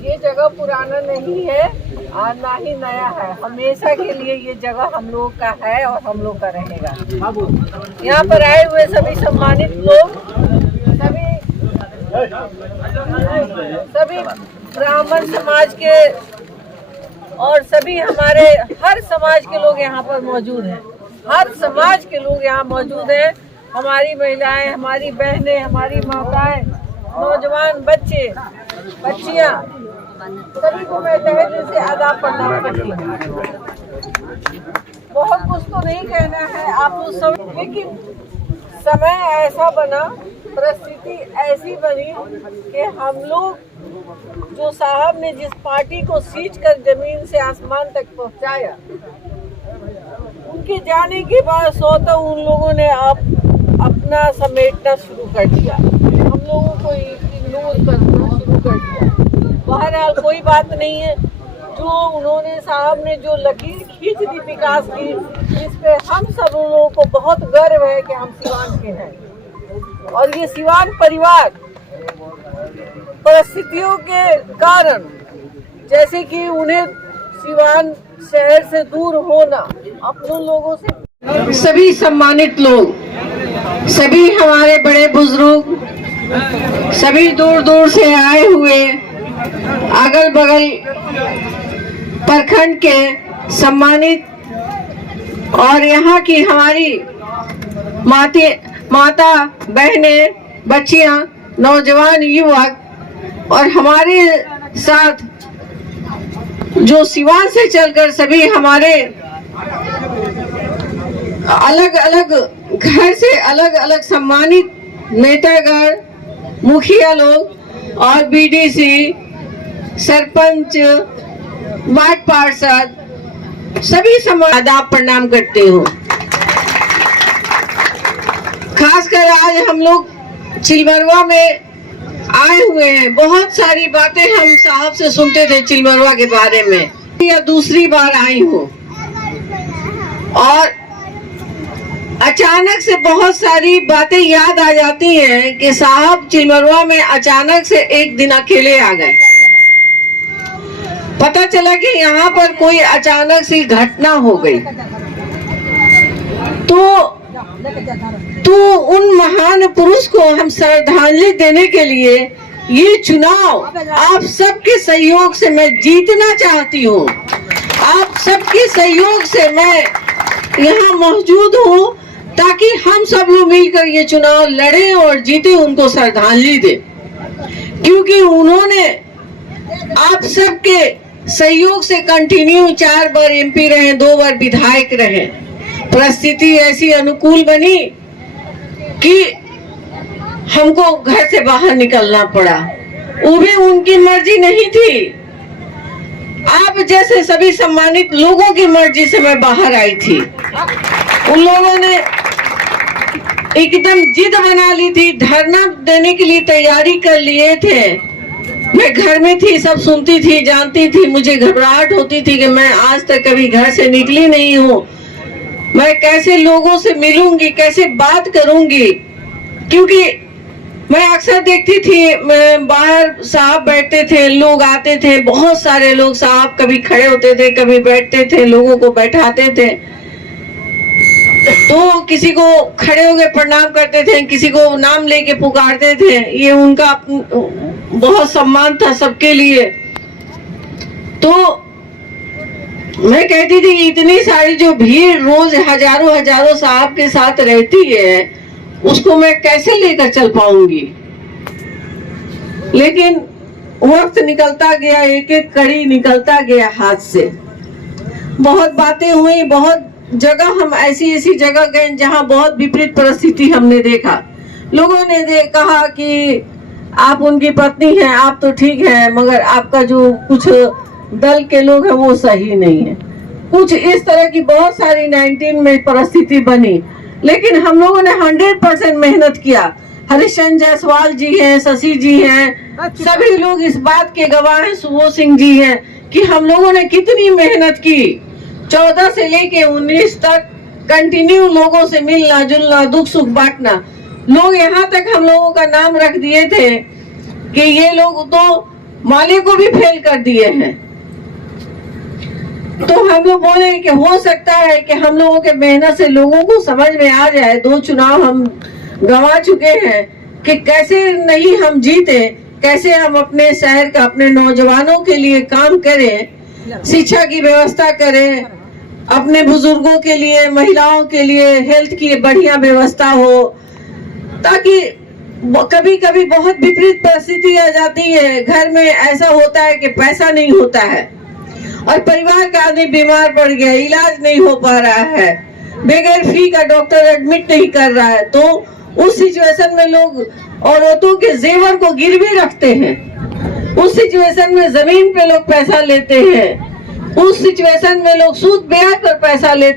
ये जगह पुराना नहीं है और ना ही नया है, हमेशा के लिए ये जगह हम लोग का है और हम लोग का रहेगा। यहाँ पर आए हुए सभी सम्मानित लोग, सभी ब्राह्मण समाज के और सभी हमारे हर समाज के लोग यहाँ पर मौजूद हैं। हर समाज के लोग यहाँ मौजूद हैं। हमारी महिलाएं, हमारी बहनें, हमारी माताएं, नौजवान बच्चे, बच्चियां, सभी को मैं तहे दिल से आदाब प्रणाम करती हूँ। बहुत कुछ तो नहीं कहना है आप लोग सब, लेकिन समय ऐसा बना, परिस्थिति ऐसी बनी कि हम लोग जो साहब ने जिस पार्टी को सींच कर जमीन से आसमान तक पहुंचाया, उनके जाने के बाद स्वतः उन लोगों ने अपना समेटना शुरू कर दिया, हम लोगों को इग्नोर करना शुरू कर दिया। बहरहाल कोई बात नहीं है, जो उन्होंने साहब ने जो लकीर खींच दी विकास की, इस पे हम सब लोगों को बहुत गर्व है कि हम सिवान के हैं। और ये सिवान परिवार परिस्थितियों के कारण, जैसे कि उन्हें सिवान शहर से दूर होना, अपने लोगों से, सभी सम्मानित लोग, सभी हमारे बड़े बुजुर्ग, सभी दूर दूर से आए हुए अगल बगल प्रखंड के सम्मानित, और यहाँ की हमारी माता बहनें, बच्चियां, नौजवान युवक, और हमारे साथ जो सिवान से चलकर सभी हमारे अलग अलग घर से अलग अलग सम्मानित नेतागण, मुखिया लोग और बीडीसी, सरपंच, वार्ड पार्षद, सभी समाज आदाब प्रणाम करते हूँ। खासकर आज हम लोग चिलमरवा में आए हुए हैं। बहुत सारी बातें हम साहब से सुनते थे चिलमरवा के बारे में, या दूसरी बार आई हूँ, और अचानक से बहुत सारी बातें याद आ जाती हैं कि साहब चिलमरवा में अचानक से एक दिन अकेले आ गए। पता चला कि यहाँ पर कोई अचानक सी घटना हो गई। तो उन महान पुरुष को हम श्रद्धांजलि देने के लिए ये चुनाव आप सबके सहयोग से मैं जीतना चाहती हूँ। आप सबके सहयोग से मैं यहाँ मौजूद हूँ, ताकि हम सब लोग मिलकर ये चुनाव लड़े और जीते, उनको श्रद्धांजलि दे, क्योंकि उन्होंने आप सबके सहयोग से कंटिन्यू 4 बार एमपी रहे, 2 बार विधायक रहे। परिस्थिति ऐसी अनुकूल बनी कि हमको घर से बाहर निकलना पड़ा, वो भी उनकी मर्जी नहीं थी। आप जैसे सभी सम्मानित लोगों की मर्जी से मैं बाहर आई थी। उन लोगों ने एकदम जिद बना ली थी, धरना देने के लिए तैयारी कर लिए थे। मैं घर में थी, सब सुनती थी, जानती थी। मुझे घबराहट होती थी कि मैं आज तक कभी घर से निकली नहीं हूँ, मैं कैसे लोगों से मिलूंगी, कैसे बात करूंगी, क्योंकि मैं अक्सर देखती थी बाहर साहब बैठते थे, लोग आते थे, बहुत सारे लोग, साहब कभी खड़े होते थे, कभी बैठते थे, लोगों को बैठाते थे, तो किसी को खड़े होकर प्रणाम करते थे, किसी को नाम लेके पुकारते थे। ये उनका बहुत सम्मान था सबके लिए। तो मैं कहती थी इतनी सारी जो भीड़ रोज हजारों साहब के साथ रहती है, उसको मैं कैसे लेकर चल पाऊंगी। लेकिन वक्त निकलता गया, एक एक कड़ी निकलता गया हाथ से। बहुत बातें हुई, बहुत जगह हम ऐसी जगह गए जहां बहुत विपरीत परिस्थिति हमने देखा। लोगों ने कहा कि आप उनकी पत्नी हैं, आप तो ठीक है, मगर आपका जो कुछ दल के लोग हैं वो सही नहीं है। कुछ इस तरह की बहुत सारी 19 में परिस्थिति बनी, लेकिन हम लोगों ने 100% मेहनत किया। हरिश्चंद्र जायसवाल जी हैं, शशि जी हैं, सभी लोग इस बात के गवाह हैं, सुबोध सिंह जी हैं कि हम लोगों ने कितनी मेहनत की। 14 से लेके 19 तक कंटिन्यू लोगों से मिलना जुलना, दुख सुख बांटना। लोग यहाँ तक हम लोगों का नाम रख दिए थे कि ये लोग तो माले को भी फेल कर दिए हैं। तो हम लोग बोले कि हो सकता है कि हम लोगों के मेहनत से लोगों को समझ में आ जाए, 2 चुनाव हम गंवा चुके हैं, कि कैसे नहीं हम जीते, कैसे हम अपने शहर का, अपने नौजवानों के लिए काम करें, शिक्षा की व्यवस्था करें, अपने बुजुर्गों के लिए, महिलाओं के लिए हेल्थ की बढ़िया व्यवस्था हो, ताकि कभी कभी बहुत विपरीत परिस्थिति आ जाती है, घर में ऐसा होता है कि पैसा नहीं होता है और परिवार का आदमी बीमार पड़ गया, इलाज नहीं हो पा रहा है, बगैर फी का डॉक्टर एडमिट नहीं कर रहा है, तो उस सिचुएशन में लोग औरतों के जेवर को गिरवी रखते हैं, उस सिचुएशन में जमीन पे लोग पैसा लेते हैं, उस सिचुएशन में लोग सूद ब्याज पर पैसा लेते हैं।